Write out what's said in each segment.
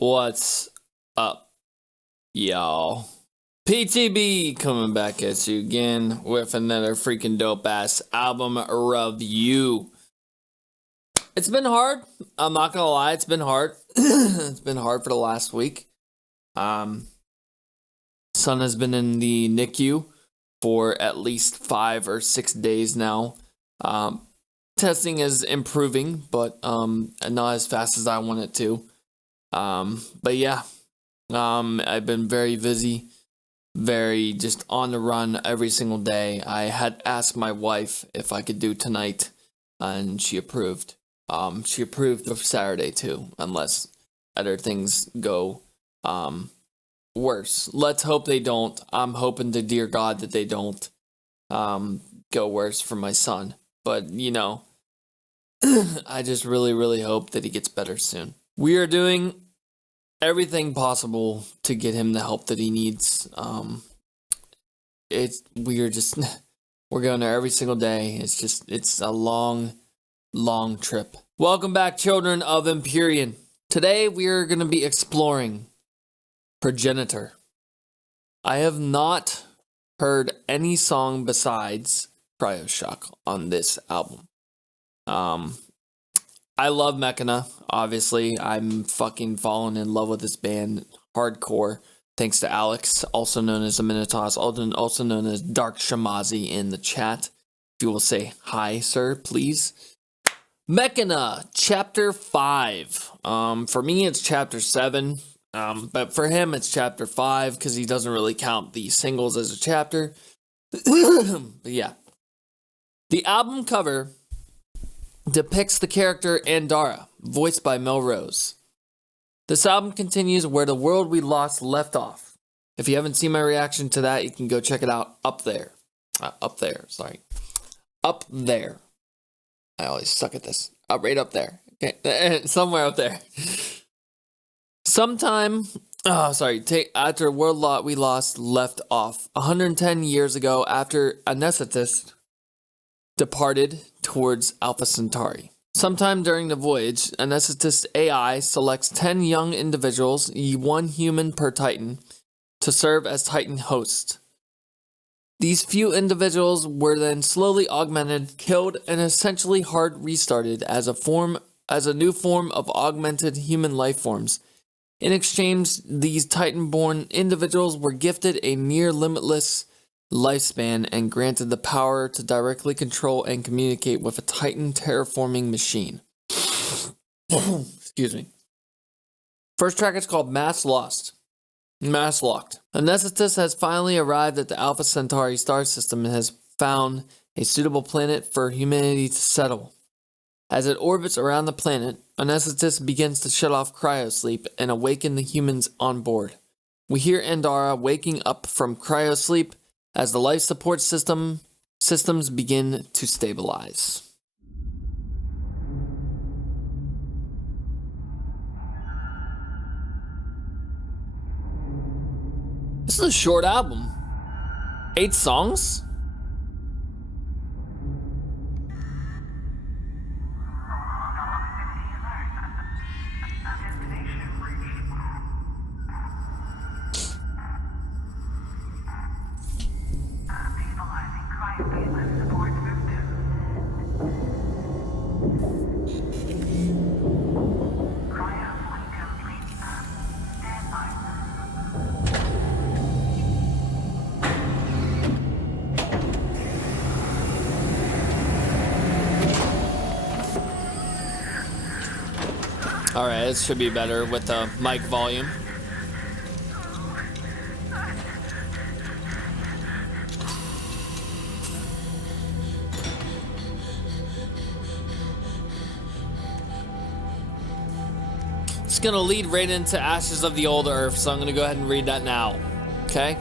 What's up, y'all? PTB coming back at you again with another freaking dope ass album review. It's been hard. I'm not gonna lie, it's been hard. It's been hard for the last week. Son has been in the NICU for at least 5 or 6 days now. Testing is improving, but not as fast as I want it to. But yeah, I've been very busy, very just on the run every single day. I had asked my wife if I could do tonight, and she approved. She approved of Saturday too, unless other things go worse. Let's hope they don't. I'm hoping to dear God that they don't go worse for my son. But, you know, I just really hope that he gets better soon. We are doing everything possible to get him the help that he needs. We're going there every single day. It's a long trip. Welcome back, children of Empyrean. Today we are going to be exploring Progenitor. I have not heard any song besides Cryoshock on this album. I love Mechina, obviously. I'm fucking falling in love with this band hardcore, thanks to Alex, also known as Aminitas, also known as Dark Shamazi in the chat. If you will say hi, sir, please. Mechina, Chapter 5. For me, it's Chapter 7. But for him, it's Chapter 5, because he doesn't really count the singles as a chapter. But yeah. The album cover depicts the character Andara, voiced by Melrose. This album continues where the world we lost left off. If you haven't seen my reaction to that, you can go check it out up there. Up there. I always suck at this. Right up there. Okay. Somewhere up there. After world we lost left off, 110 years ago after anesthetist departed towards Alpha Centauri. Sometime during the voyage, anesthetist AI selects 10 young individuals, 1 human per Titan, to serve as Titan hosts. These few individuals were then slowly augmented, killed, and essentially hard restarted as a new form of augmented human life forms. In exchange, these Titan-born individuals were gifted a near-limitless lifespan and granted the power to directly control and communicate with a Titan terraforming machine. Excuse me. First track is called Mass Locked. Anesthetist has finally arrived at the Alpha Centauri star system and has found a suitable planet for humanity to settle. As it orbits around the planet, Anesthetist begins to shut off cryosleep and awaken the humans on board. We hear Andara waking up from cryosleep as the life support systems begin to stabilize. This is a short album. 8 songs? Alright, this should be better with the mic volume. It's gonna lead right into Ashes of the Old Earth, so I'm gonna go ahead and read that now. Okay?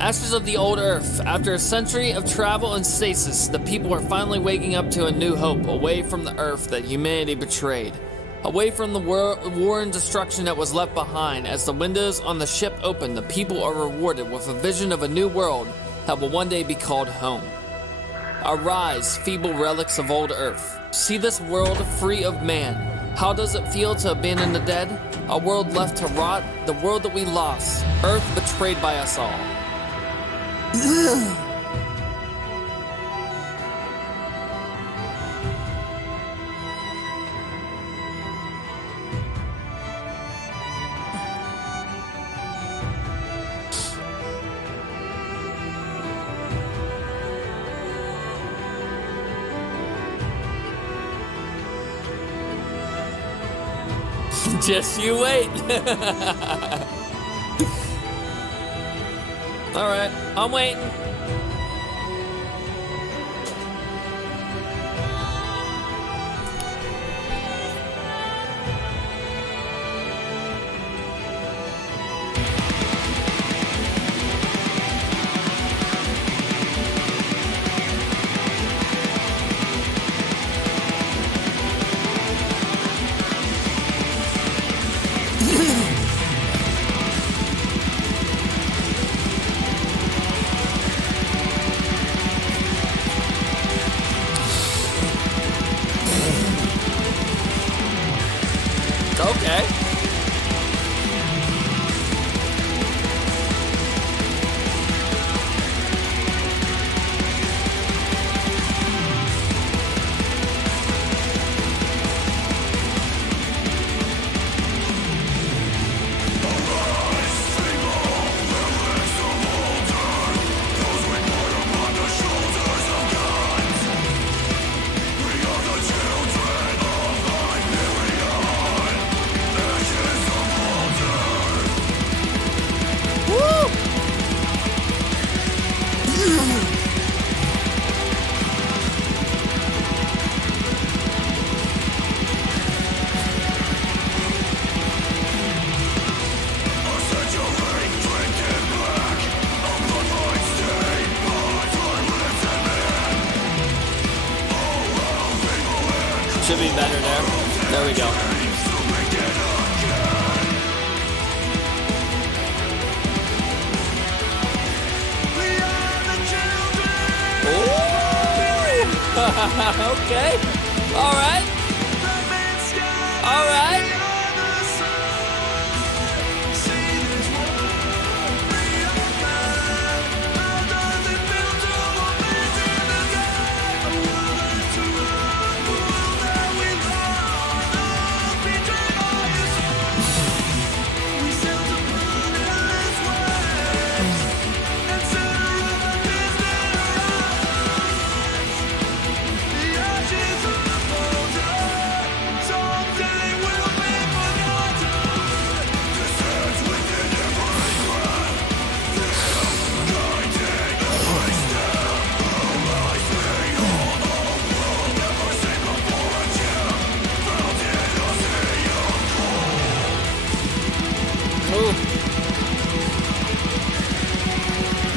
Ashes of the Old Earth. After a century of travel and stasis, the people are finally waking up to a new hope, away from the Earth that humanity betrayed. Away from the war and destruction that was left behind. As the windows on the ship open, the people are rewarded with a vision of a new world that will one day be called home. Arise, feeble relics of old Earth. See this world free of man. How does it feel to abandon the dead? A world left to rot, the world that we lost. Earth betrayed by us all. Just you wait. All right, I'm waiting. Okay. Should be better there. There we go. Okay. All right. All right.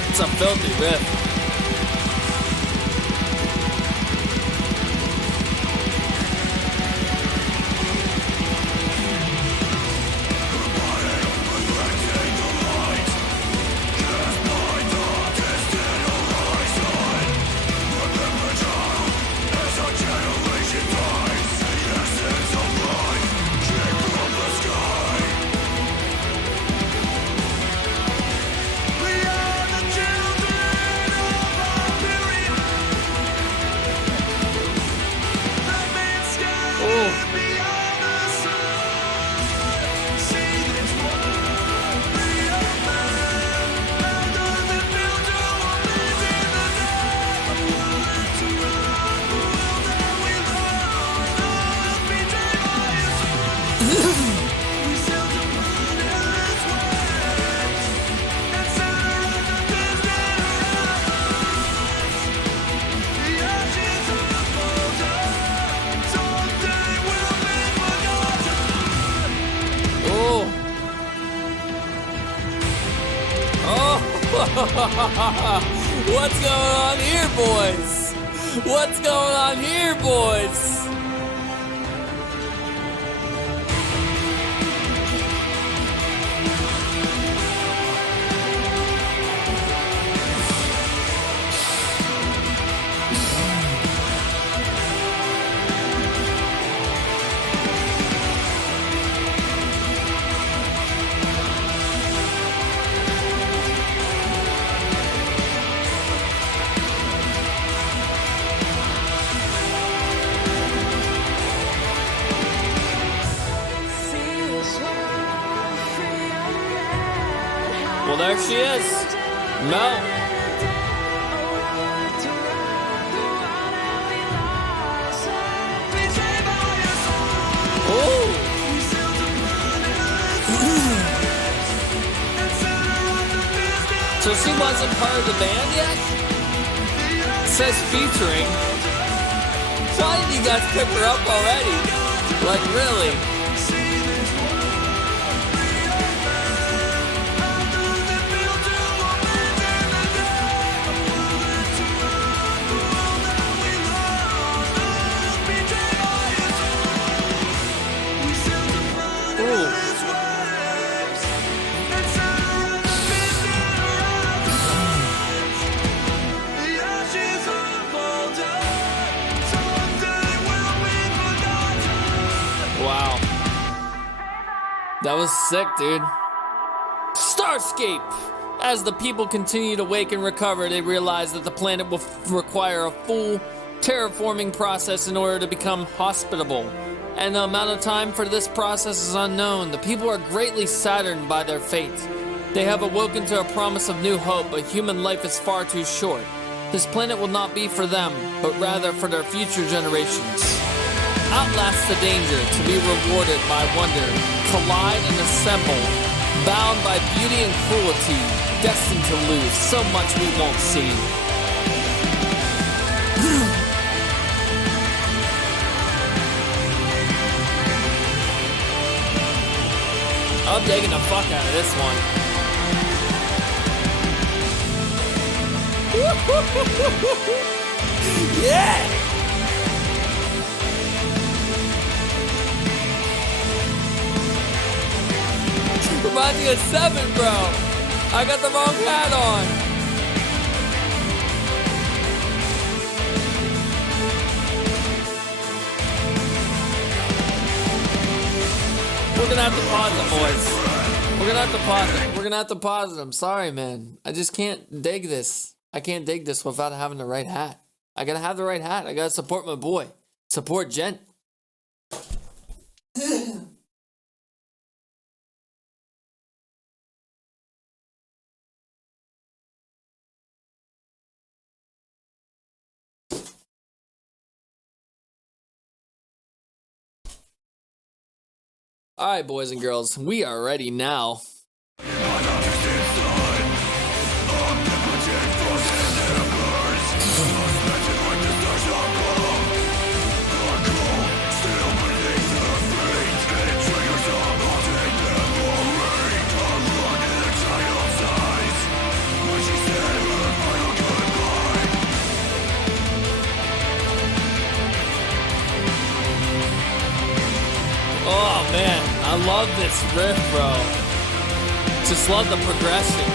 It's a filthy riff. What's going on here, boys? What's going on here, boys? Well, there she is. No. Ooh. So she wasn't part of the band yet? It says featuring. Why did you guys pick her up already? Like, really? That was sick, dude. Starscape! As the people continue to wake and recover, they realize that the planet will require a full terraforming process in order to become hospitable. And the amount of time for this process is unknown. The people are greatly saddened by their fate. They have awoken to a promise of new hope, but human life is far too short. This planet will not be for them, but rather for their future generations. Outlast the danger to be rewarded by wonder. Collide and assemble, bound by beauty and cruelty, destined to lose so much we won't see. I'm digging the fuck out of this one. Yeah! Reminds me of 7, bro. I got the wrong hat on. We're gonna have to pause it, boys. We're gonna have to pause it. We're gonna have to pause it. I'm sorry, man. I just can't dig this. I can't dig this without having the right hat. I gotta have the right hat. I gotta support my boy. Support Gent. All right, boys and girls, we are ready now. Oh man, I love this riff, bro. Just love the progression.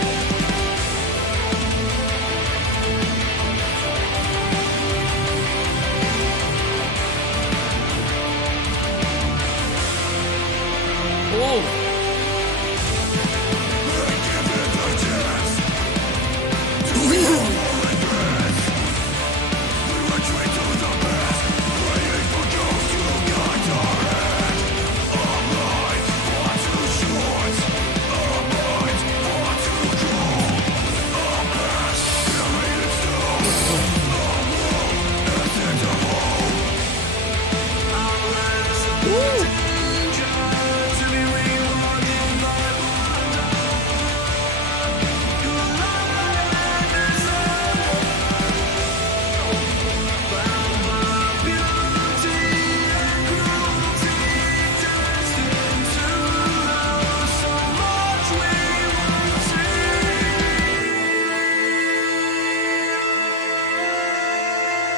Ooh.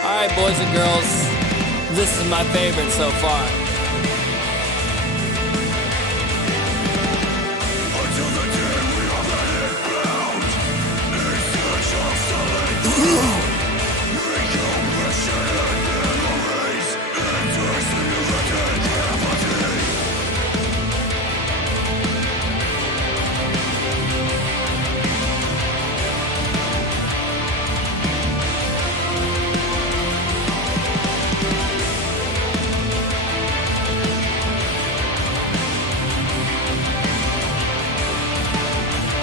Alright, boys and girls, this is my favorite so far.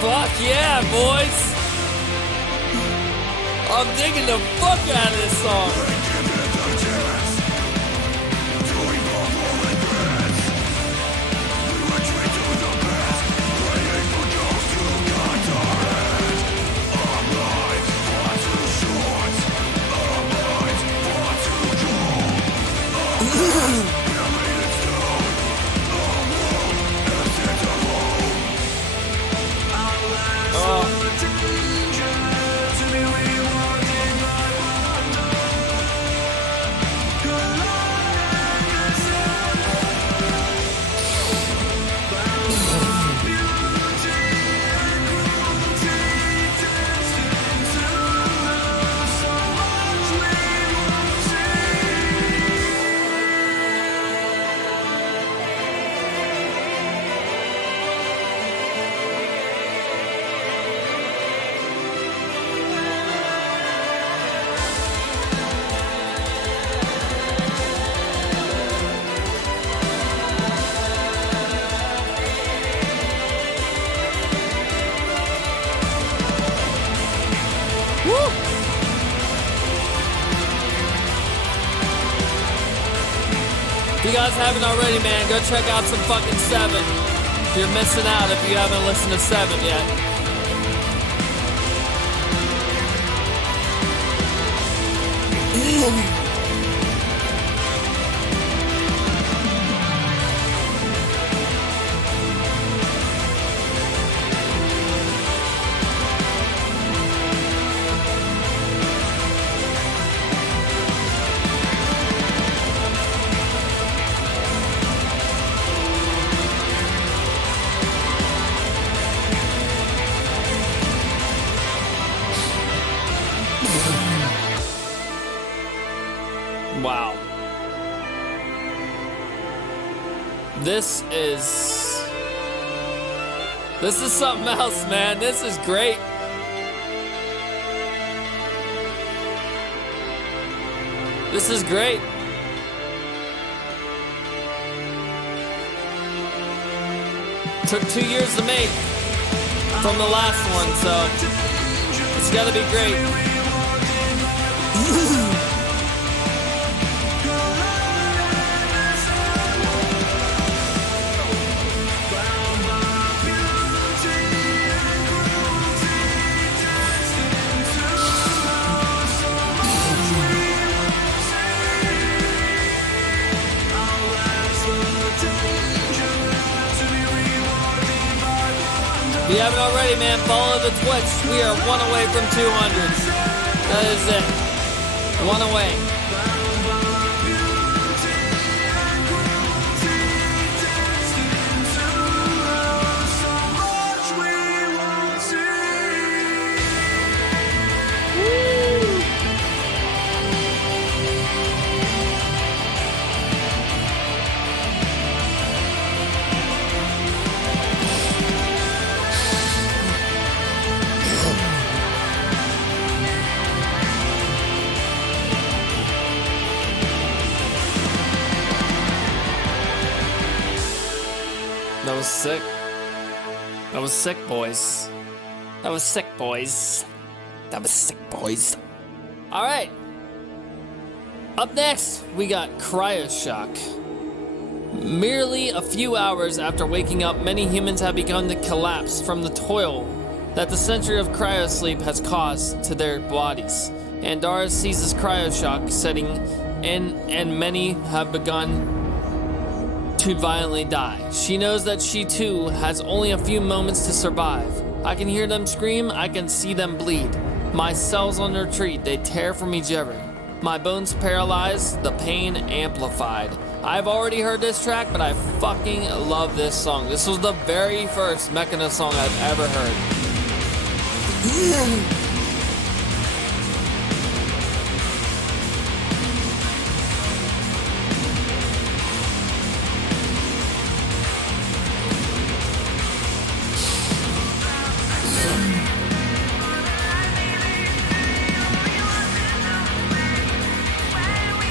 Fuck yeah, boys! I'm digging the fuck out of this song. If you guys haven't already, man, go check out some fucking 7. You're missing out if you haven't listened to 7 yet. Wow. This is something else, man. This is great. This is great. Took 2 years to make from the last one, so it's gotta be great. If you haven't already, man, follow the Twitch. We are 1 away from 200. That is it. 1 away. That was sick. That was sick, boys. That was sick, boys. That was sick, boys. All right. Up next, we got Cryoshock. Merely a few hours after waking up, many humans have begun to collapse from the toil that the century of cryosleep has caused to their bodies. Andara seizes Cryoshock setting in, and many have begun to violently die. She knows that she too has only a few moments to survive. I can hear them scream, I can see them bleed. My cells on retreat, they tear from each other. My bones paralyzed, the pain amplified. I've already heard this track, but I fucking love this song. This was the very first Mechina song I've ever heard.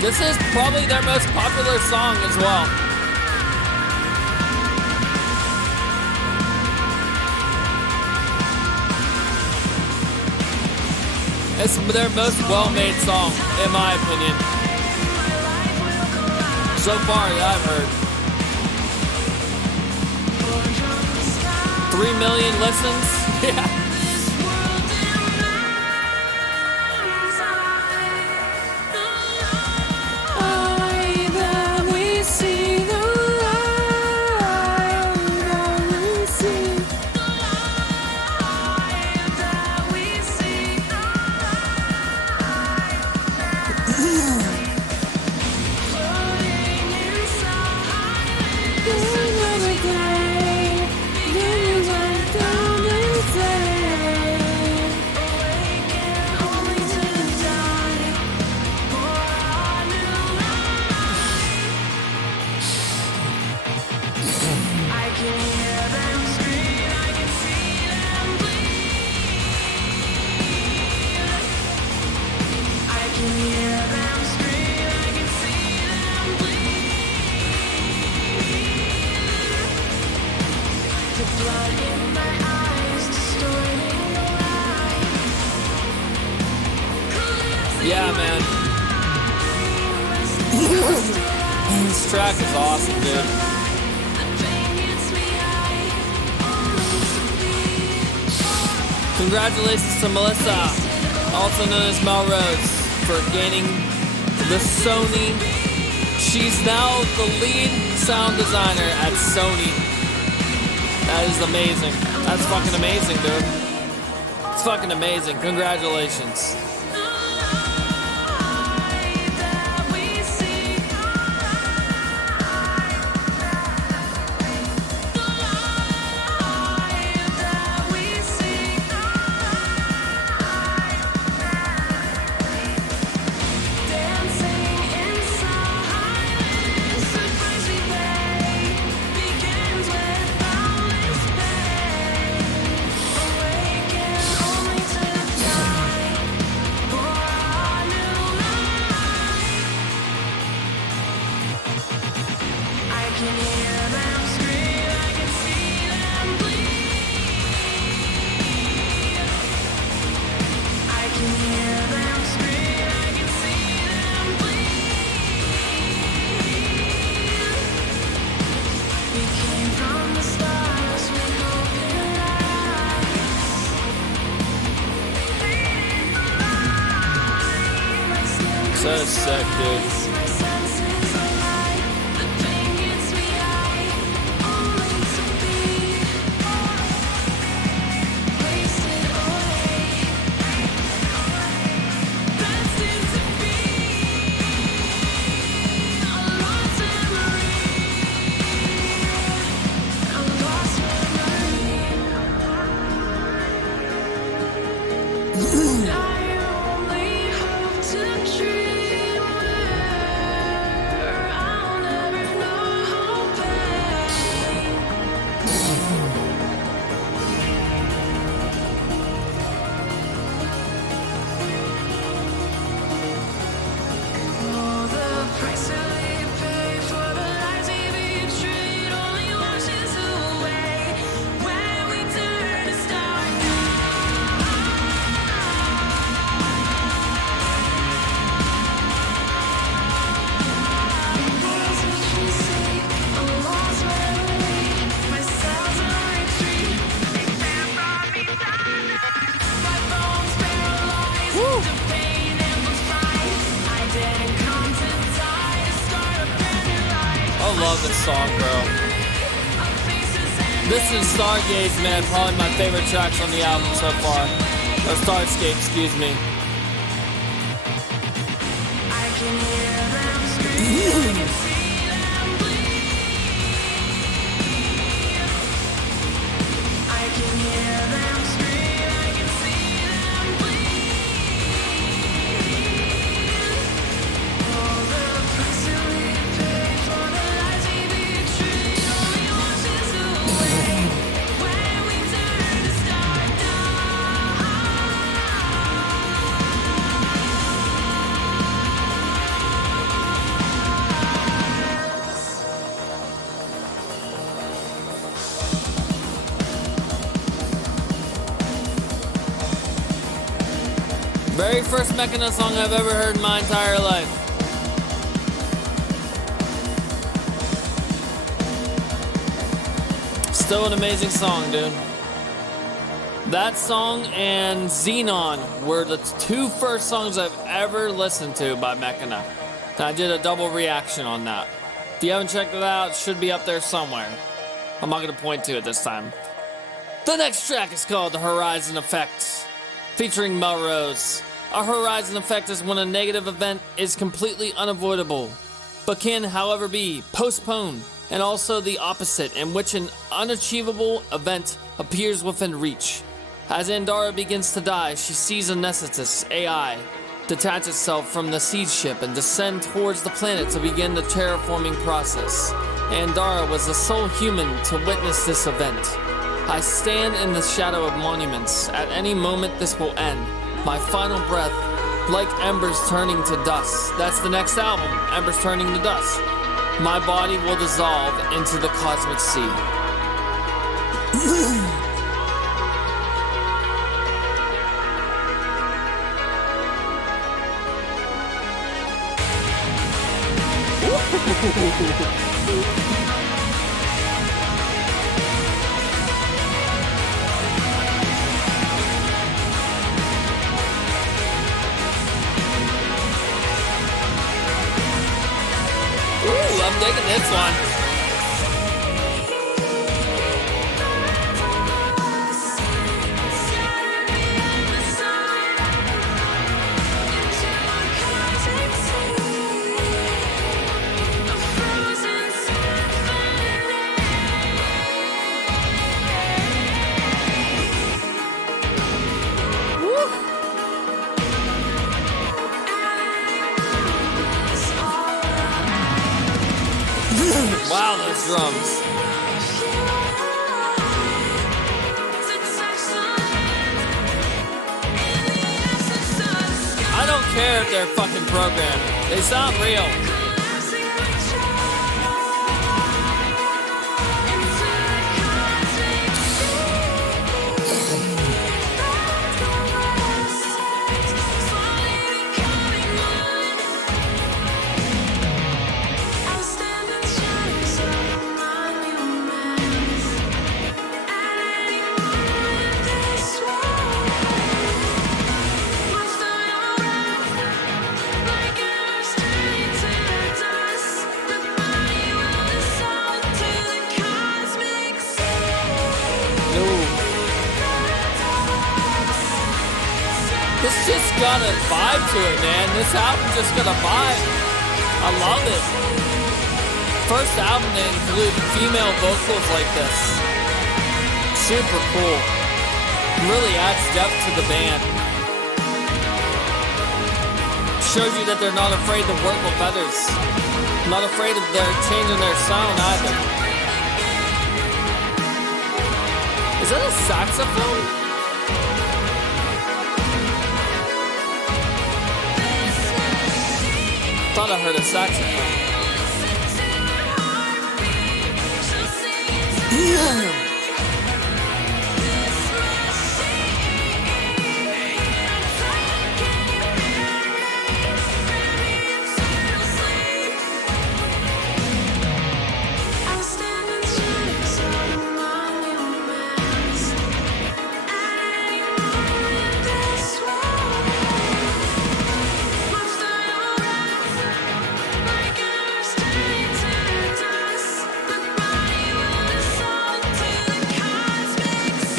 This is probably their most popular song as well. It's their most well-made song, in my opinion. So far that I've heard. 3 million listens? Yeah. Yeah, man. This track is awesome, dude. Congratulations to Melissa, also known as Melrose, for gaining the Sony. She's now the lead sound designer at Sony. That is amazing. That's fucking amazing, dude. It's fucking amazing. Congratulations. So sick, dude. I love this song, bro. This is Stargaze, man. Probably my favorite tracks on the album so far. Or Starscape, excuse me. I can hear them scream. I can see them bleed. I can hear them scream. I can see them bleed. All the price that we pay for the lies we betrayed only washes away when we turn to start dying. Very first Mechina song I've ever heard in my entire life. Still an amazing song, dude. That song and Xenon were the two first songs I've ever listened to by Mechina. I did a double reaction on that. If you haven't checked it out, it should be up there somewhere. I'm not going to point to it this time. The next track is called The Horizon Effect, featuring Melrose. A horizon effect is when a negative event is completely unavoidable, but can, however, be postponed, and also the opposite, in which an unachievable event appears within reach. As Andara begins to die, she sees a Nessus AI detach itself from the siege ship and descend towards the planet to begin the terraforming process. Andara was the sole human to witness this event. I stand in the shadow of monuments. At any moment this will end. My final breath, like embers turning to dust. That's the next album, Embers Turning to Dust. My body will dissolve into the cosmic sea. Ooh, I'm digging this one. Wow, those drums. I don't care if they're fucking programmed. They sound real. This just got a vibe to it, man. This album just got a vibe. I love it. First album to include female vocals like this. Super cool. Really adds depth to the band. Shows you that they're not afraid to work with others. Not afraid of their changing their sound either. Is that a saxophone? I thought I heard a saxophone.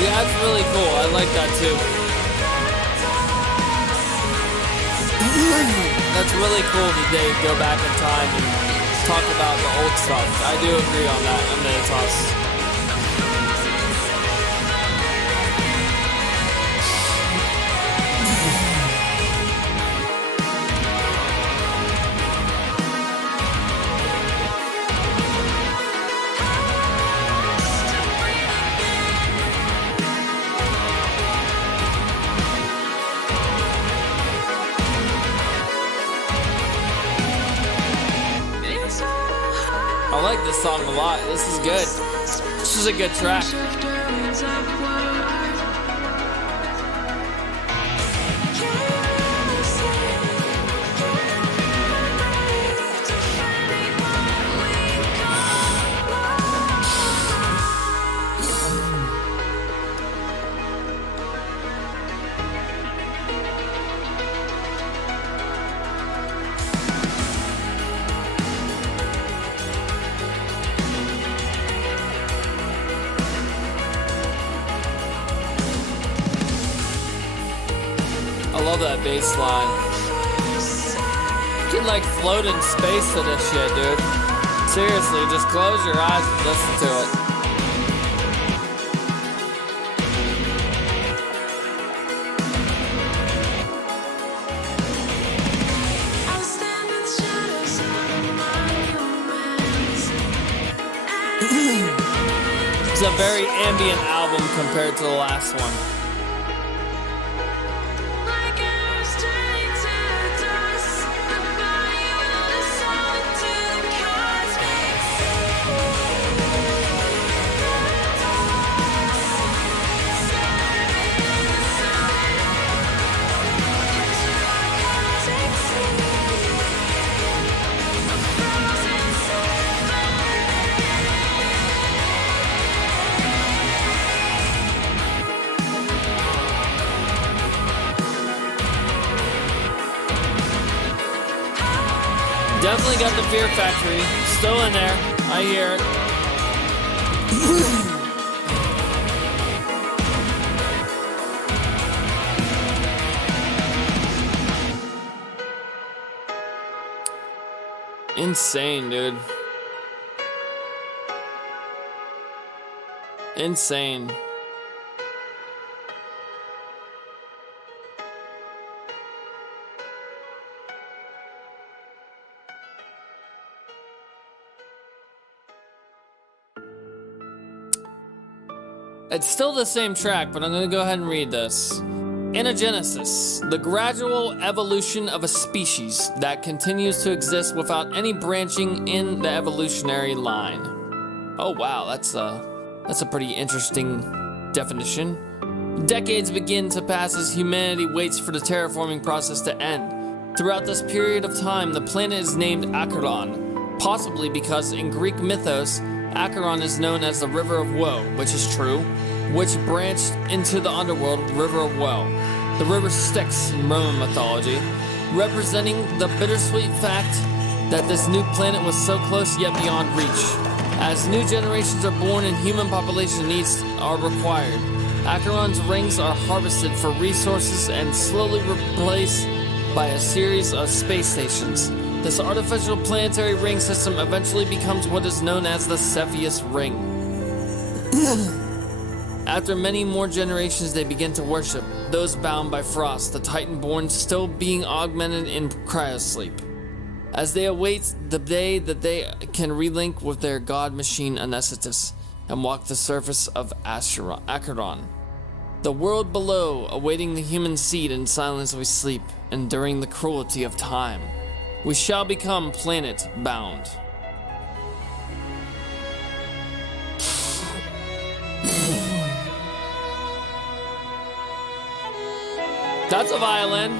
Yeah, that's really cool. I like that too. That's really cool that they go back in time and talk about the old stuff. I do agree on that. I'm gonna toss. I like this song a lot. This is good. This is a good track. love that bass line. You can like float in space to this shit, dude. Seriously, just close your eyes and listen to it. It's a very ambient album compared to the last one. Definitely got the Fear Factory. Still in there. I hear it. Insane, dude. Insane. It's still the same track, but I'm going to go ahead and read this. Enogenesis, the gradual evolution of a species that continues to exist without any branching in the evolutionary line. Oh wow, that's a pretty interesting definition. Decades begin to pass as humanity waits for the terraforming process to end. Throughout this period of time, the planet is named Acheron, possibly because in Greek mythos, Acheron is known as the River of Woe, which is true, which branched into the underworld River of Woe. The river Styx in Roman mythology, representing the bittersweet fact that this new planet was so close yet beyond reach. As new generations are born and human population needs are required, Acheron's rings are harvested for resources and slowly replaced by a series of space stations. This artificial planetary ring system eventually becomes what is known as the Cepheus Ring. After many more generations, they begin to worship those bound by frost, the Titan-born still being augmented in cryosleep, as they await the day that they can relink with their god machine Anesthetus and walk the surface of Acheron. The world below, awaiting the human seed in silence we sleep, enduring the cruelty of time. We shall become planet-bound. That's a violin.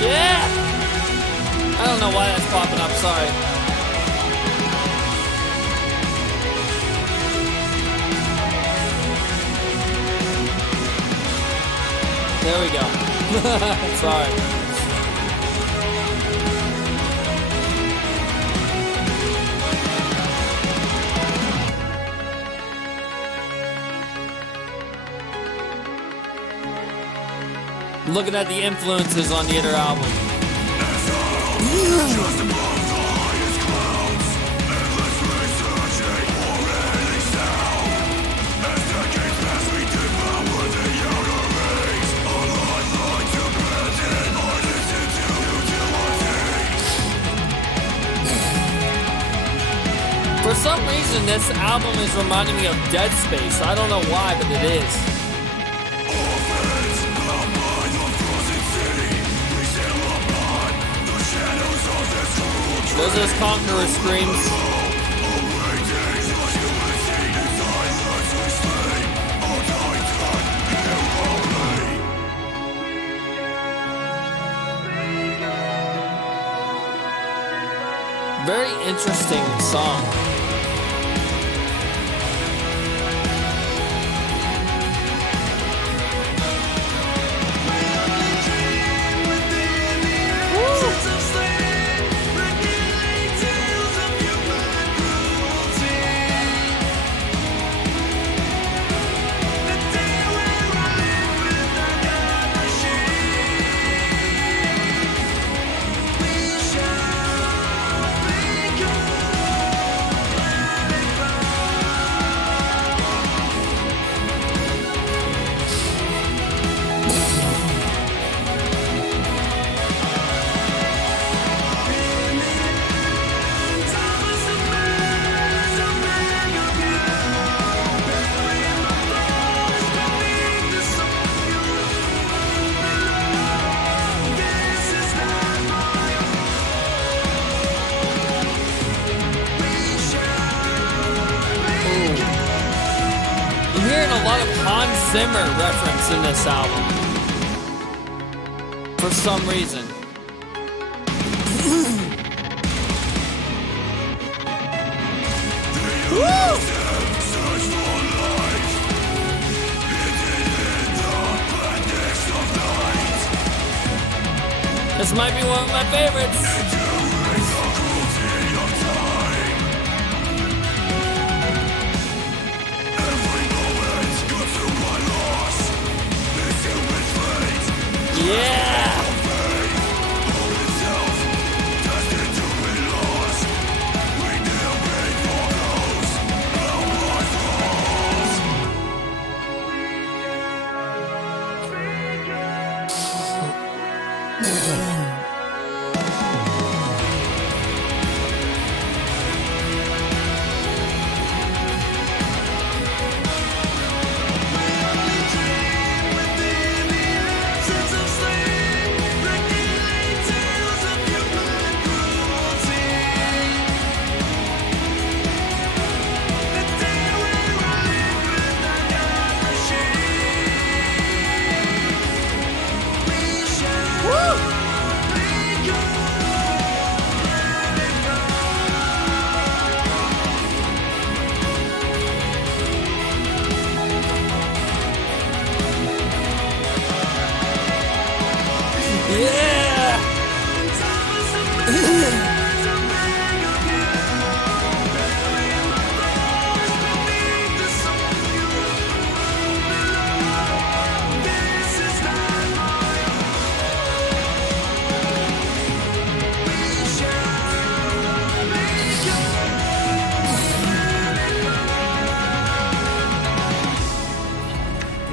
Yeah! I don't know why that's popping up, sorry. There we go. Sorry. Looking at the influences on the other album. For some reason, this album is reminding me of Dead Space. I don't know why, but it is. Those are his conqueror screams. Very interesting song. A lot of Hans Zimmer reference in this album for some reason. This might be one of my favorites. Yeah!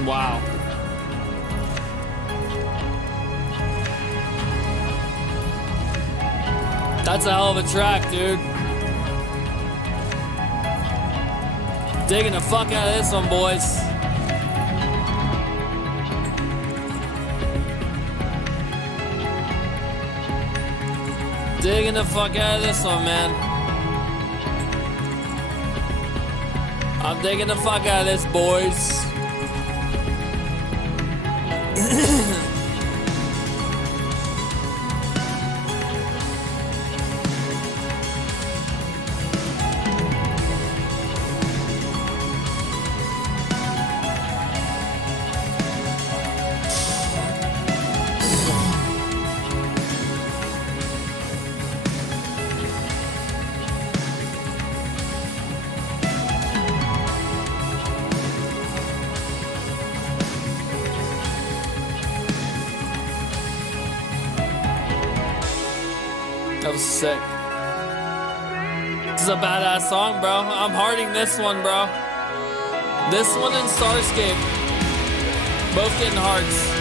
Wow. That's a hell of a track, dude. Digging the fuck out of this one, boys. Digging the fuck out of this one, man. I'm digging the fuck out of this, boys. That was sick. This is a badass song, bro. I'm hearting this one, bro. This one and Starscape. Both getting hearts.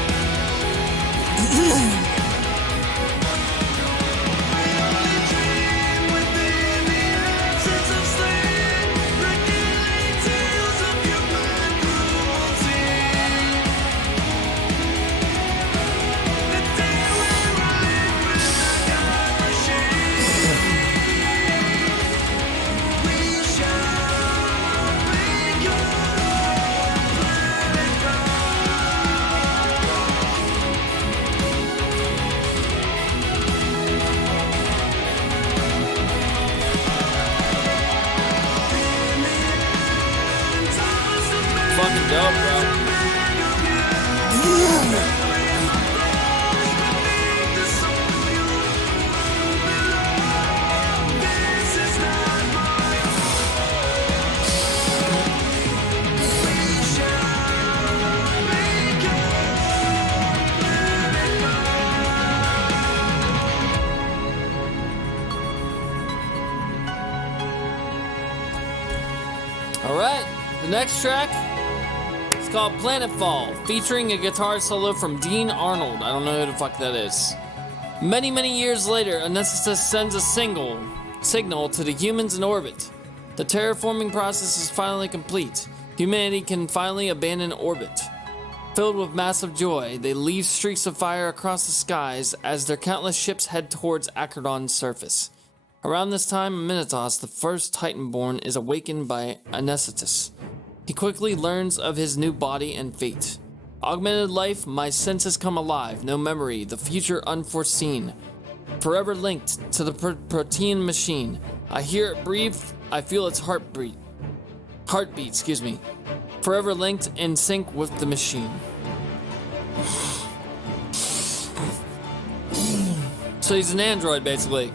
fucking dope, bro. Alright, the next track is called Planetfall, featuring a guitar solo from Dean Arnold. I don't know who the fuck that is. Many, many years later, Anesthesis sends a signal to the humans in orbit. The terraforming process is finally complete. Humanity can finally abandon orbit. Filled with massive joy, they leave streaks of fire across the skies as their countless ships head towards Acrodon's surface. Around this time, Minotaur, the first Titanborn, is awakened by Anesthesis. He quickly learns of his new body and fate. Augmented life, my senses come alive, no memory, the future unforeseen. Forever linked to the protein machine. I hear it breathe, I feel its heartbeat, excuse me. Forever linked in sync with the machine. So he's an android, basically.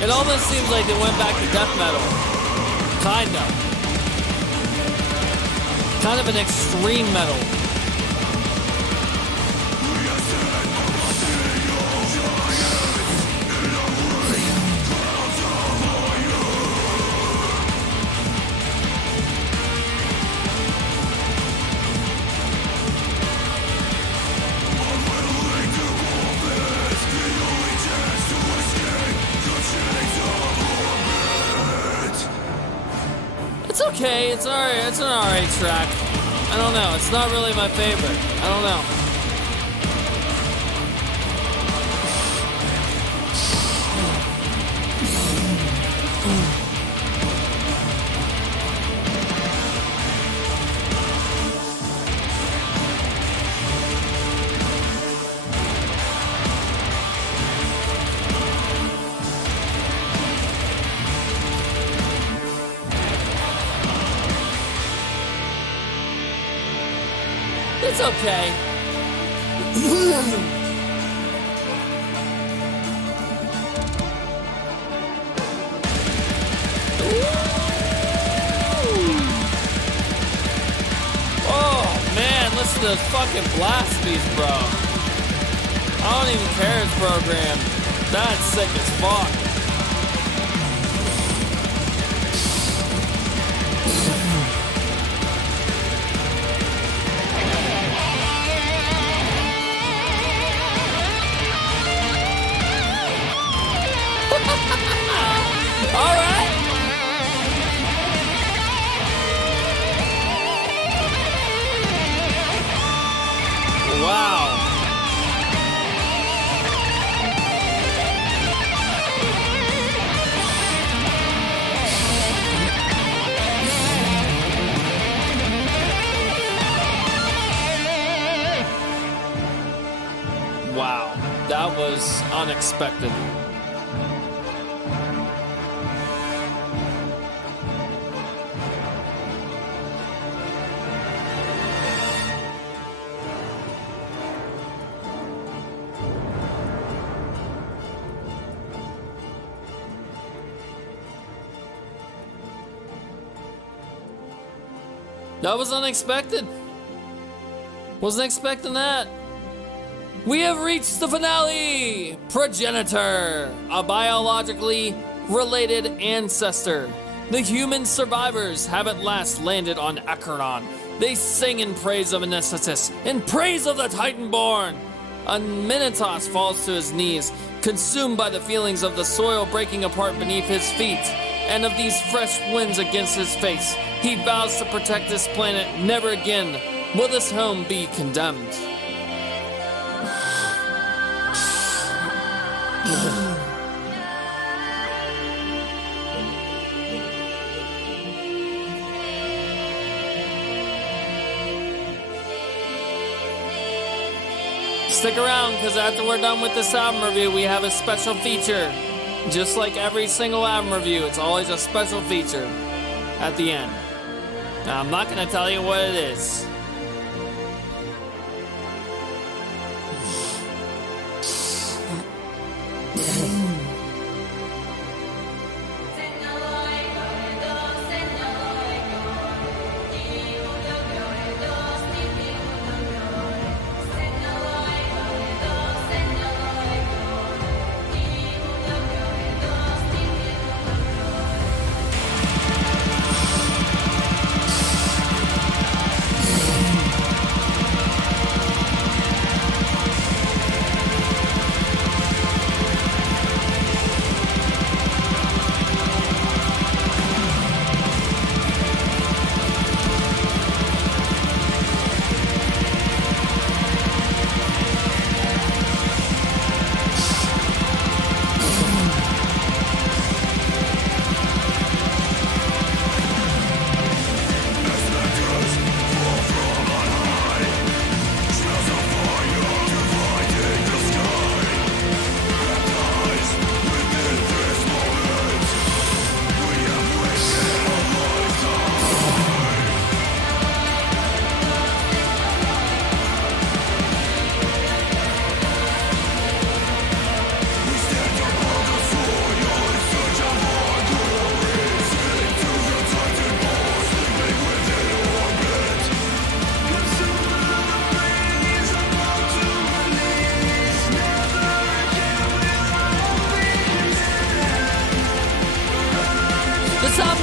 It almost seems like they went back to death metal. Kind of an extreme metal. Okay, it's alright, it's an alright track. I don't know, it's not really my favorite. I don't know. It's okay. Oh man, listen to those fucking blast beats, bro. I don't even care it's programmed. That's sick as fuck. All right. Wow. Wow, that was unexpected. That was unexpected. Wasn't expecting that. We have reached the finale! Progenitor, a biologically related ancestor. The human survivors have at last landed on Acheron. They sing in praise of Anesthesis, in praise of the Titanborn. A Minotaur falls to his knees, consumed by the feelings of the soil breaking apart beneath his feet, and of these fresh winds against his face. He vows to protect this planet. Never again will this home be condemned. Stick around, because after we're done with this album review, we have a special feature. Just like every single album review, it's always a special feature at the end. Now, I'm not going to tell you what it is.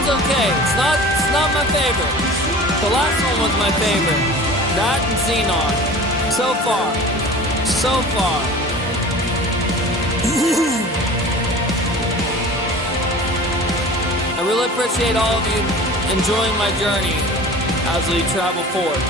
Okay, it's not my favorite. The last one was my favorite. That and Xenon. So far. I really appreciate all of you enjoying my journey as we travel forward.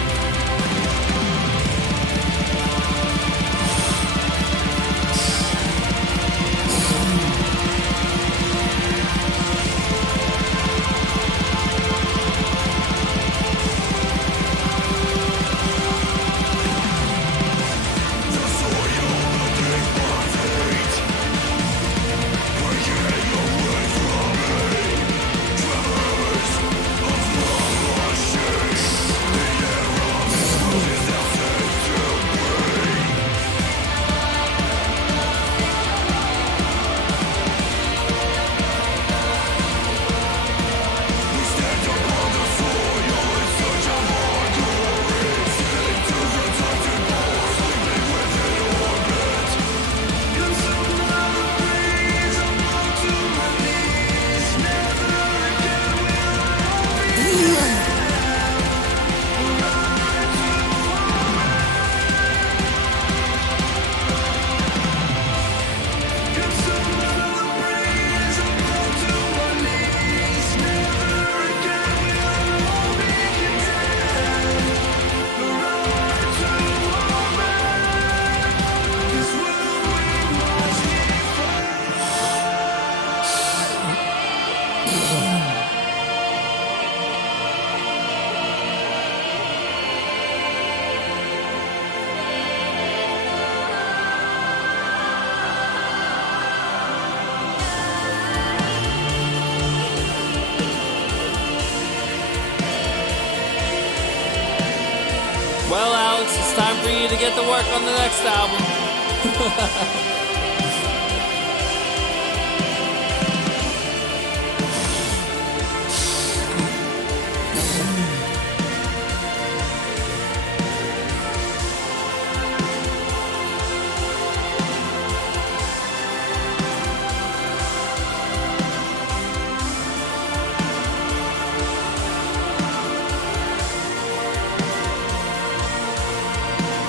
Well, Alex, it's time for you to get to work on the next album.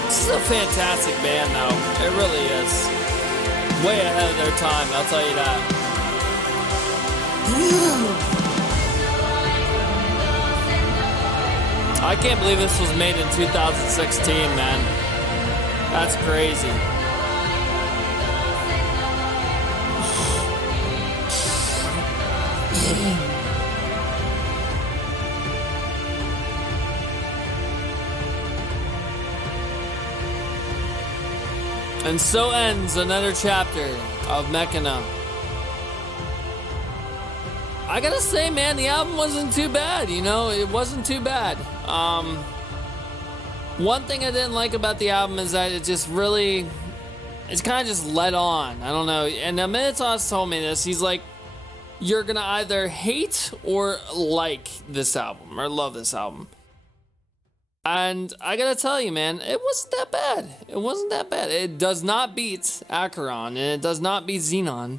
This is a fantastic band, though. It really is. Way ahead of their time, I'll tell you that. I can't believe this was made in 2016, man. That's crazy. And so ends another chapter of Mechina. I gotta say, man, the album wasn't too bad, you know? It wasn't too bad. One thing I didn't like about the album is that it just really... It's kind of just led on. I don't know. And Minotaur's told me this. He's like, you're gonna either hate or like this album, or love this album. And I gotta tell you, man, it wasn't that bad. It wasn't that bad. It does not beat Acheron, and it does not beat Xenon.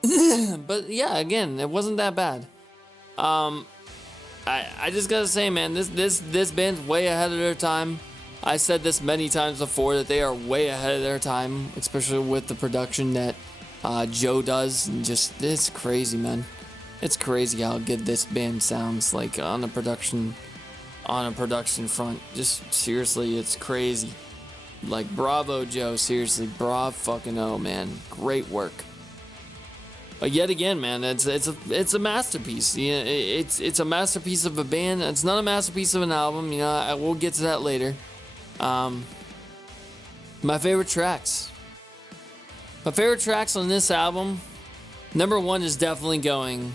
But yeah, again, it wasn't that bad. I just gotta say, man, this band's way ahead of their time. I said this many times before that they are way ahead of their time, especially with the production that Joe does. And just, it's crazy, man. It's crazy how good this band sounds like on a production front. Just seriously, it's crazy. Like, bravo, Joe. Seriously, bravo fucking oh, man. Great work. But yet again, man, it's a masterpiece. You know, it's a masterpiece of a band. It's not a masterpiece of an album. You know, we'll get to that later. My favorite tracks. My favorite tracks on this album. Number one is definitely going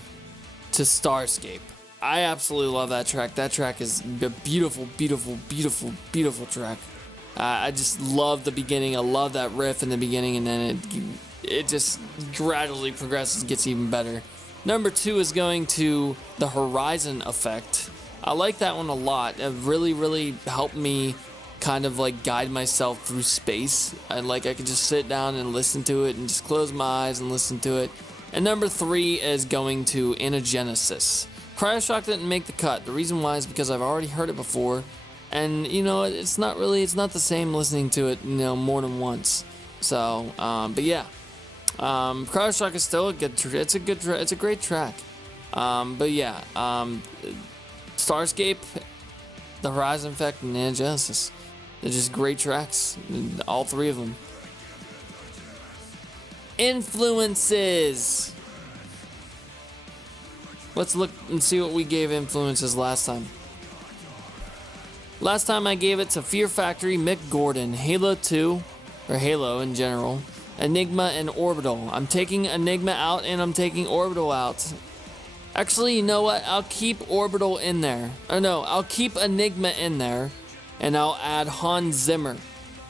to Starscape. I absolutely love that track. That track is a beautiful, beautiful, beautiful, beautiful track. I just love the beginning. I love that riff in the beginning, and then it just gradually progresses, gets even better. Number two is going to the Horizon Effect. I like that one a lot. It really, really helped me kind of like guide myself through space. I could just sit down and listen to it and just close my eyes and listen to it. And number three is going to Anagenesis. Cryoshock didn't make the cut. The reason why is because I've already heard it before, and you know, it's not the same listening to it, you know, more than once. So, but yeah, Cryoshock is still a good. It's a great track. But yeah, Starscape, the Horizon Effect, and Anagenesis. They're just great tracks, all three of them. Influences. Let's look and see what we gave influences last time. Last time I gave it to Fear Factory, Mick Gordon, Halo 2, or Halo in general, Enigma, and Orbital. I'm taking Enigma out and I'm taking Orbital out. Actually, you know what? I'll keep Orbital in there. Or no, I'll keep Enigma in there, and I'll add Hans Zimmer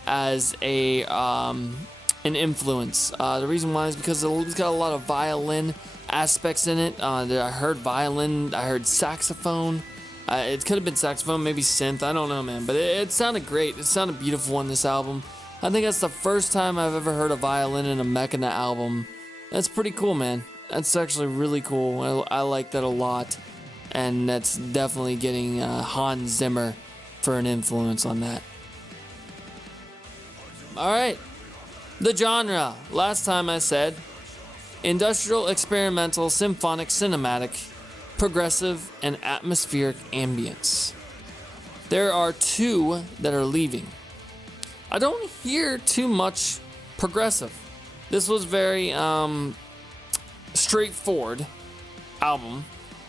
as an influence. The reason why is because it's got a lot of violin aspects in it. I heard violin, I heard saxophone. It could have been saxophone, maybe synth, I don't know, man. But it sounded great. It sounded beautiful on this album. I think that's the first time I've ever heard a violin in a Mechina album. That's pretty cool, man. That's actually really cool. I like that a lot. And that's definitely getting Hans Zimmer for an influence on that. Alright. The genre. Last time I said industrial, experimental, symphonic, cinematic, progressive, and atmospheric ambience. There are two that are leaving. I don't hear too much progressive. This was very straightforward album.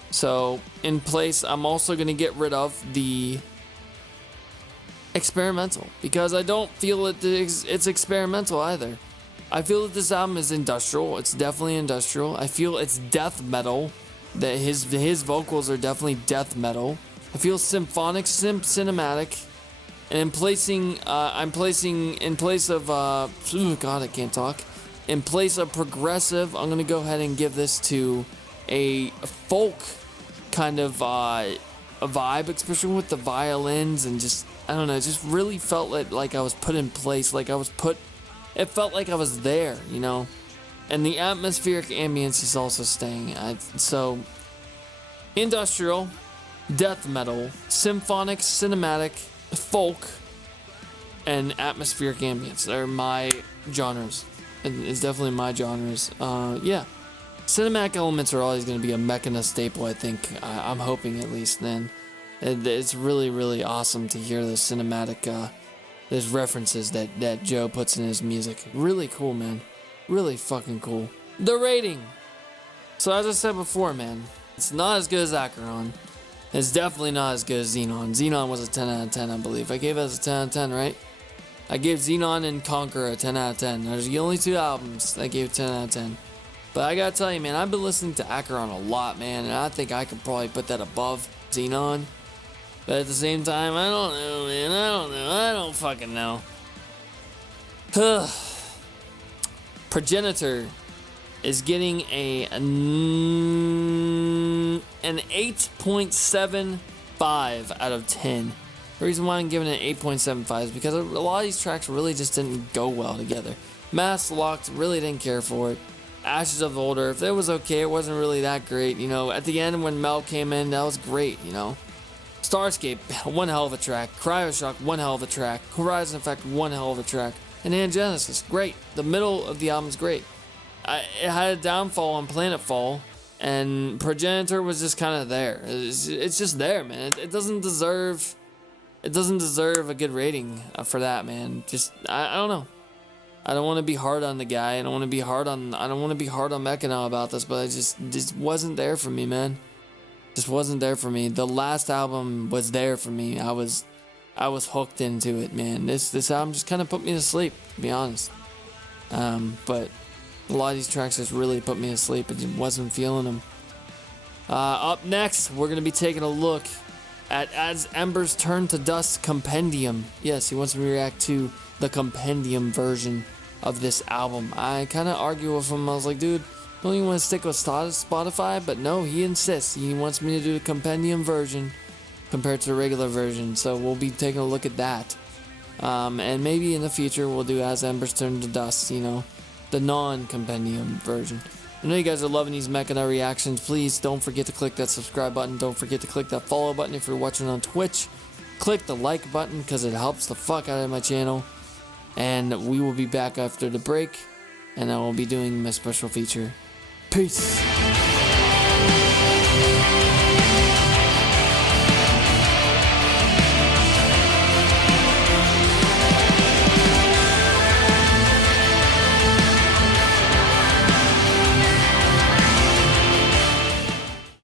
So in place, I'm also going to get rid of the experimental, because I don't feel it's experimental either. I feel that this album is industrial. It's definitely industrial. I feel it's death metal. That his vocals are definitely death metal. I feel symphonic, cinematic, And I'm placing in place of God, I can't talk. In place of progressive, I'm gonna go ahead and give this to a folk kind of a vibe, especially with the violins and just, I don't know, it just really felt like I was put in place, it felt like I was there, you know. And the atmospheric ambience is also staying. So industrial, death metal, symphonic, cinematic, folk, and atmospheric ambience. They're my genres. It's definitely my genres. Yeah. Cinematic elements are always going to be a Mechina staple, I think. I'm hoping at least then. It's really, really awesome to hear the cinematic, those references that Joe puts in his music. Really cool, man. Really fucking cool. The rating. So as I said before, man, it's not as good as Acheron. It's definitely not as good as Xenon. Xenon was a 10 out of 10, I believe. I gave it as a 10 out of 10, right? I gave Xenon and Conqueror a 10 out of 10. There's the only two albums I gave 10 out of 10. But I gotta tell you, man, I've been listening to Acheron a lot, man, and I think I could probably put that above Xenon. But at the same time, I don't know, man. I don't fucking know. Progenitor is getting an 8.75 out of 10. The reason why I'm giving it an 8.75 is because a lot of these tracks really just didn't go well together. Mass Locked, really didn't care for it. Ashes of the Old Earth, it was okay, it wasn't really that great, you know. At the end when Mel came in, that was great, you know. Starscape, one hell of a track. Cryoshock, one hell of a track. Horizon Effect, one hell of a track. And Angenesis, great. The middle of the album's great. It had a downfall on Planetfall, and Progenitor was just kind of there. It's just there, man. It doesn't deserve a good rating for that, man. Just I don't know. I don't want to be hard on the guy. I don't want to be hard on Mechina about this, but it just wasn't there for me, man. Just wasn't there for me. The last album was there for me. I was hooked into it, man. This album just kind of put me to sleep, to be honest. But a lot of these tracks just really put me to sleep. I just wasn't feeling them. Up next, we're gonna be taking a look at As Embers Turn to Dust Compendium. Yes, he wants me to react to the Compendium version of this album. I kind of argue with him. I was like, dude, don't you want to stick with Spotify? But no, he insists. He wants me to do the Compendium version compared to the regular version. So we'll be taking a look at that. And maybe in the future we'll do As Embers Turn to Dust, you know, the non-Compendium version. I know you guys are loving these Mechina reactions. Please don't forget to click that subscribe button. Don't forget to click that follow button if you're watching on Twitch. Click the like button because it helps the fuck out of my channel. And we will be back after the break, and I will be doing my special feature. Peace.